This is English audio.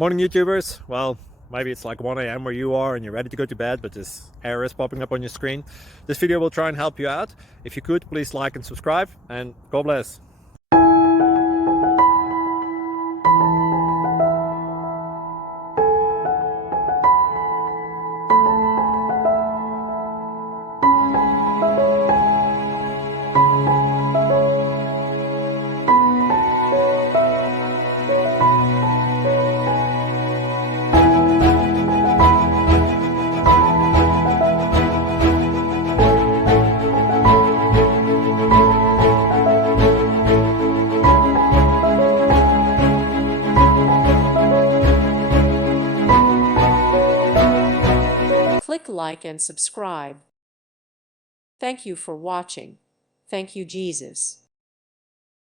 Morning YouTubers. Well, maybe it's like 1 a.m. where you are and you're ready to go to bed, but this error is popping up on your screen. This video will try and help you out. If you could, please like and subscribe, and God bless. Click like and subscribe. Thank you for watching. Thank you, Jesus.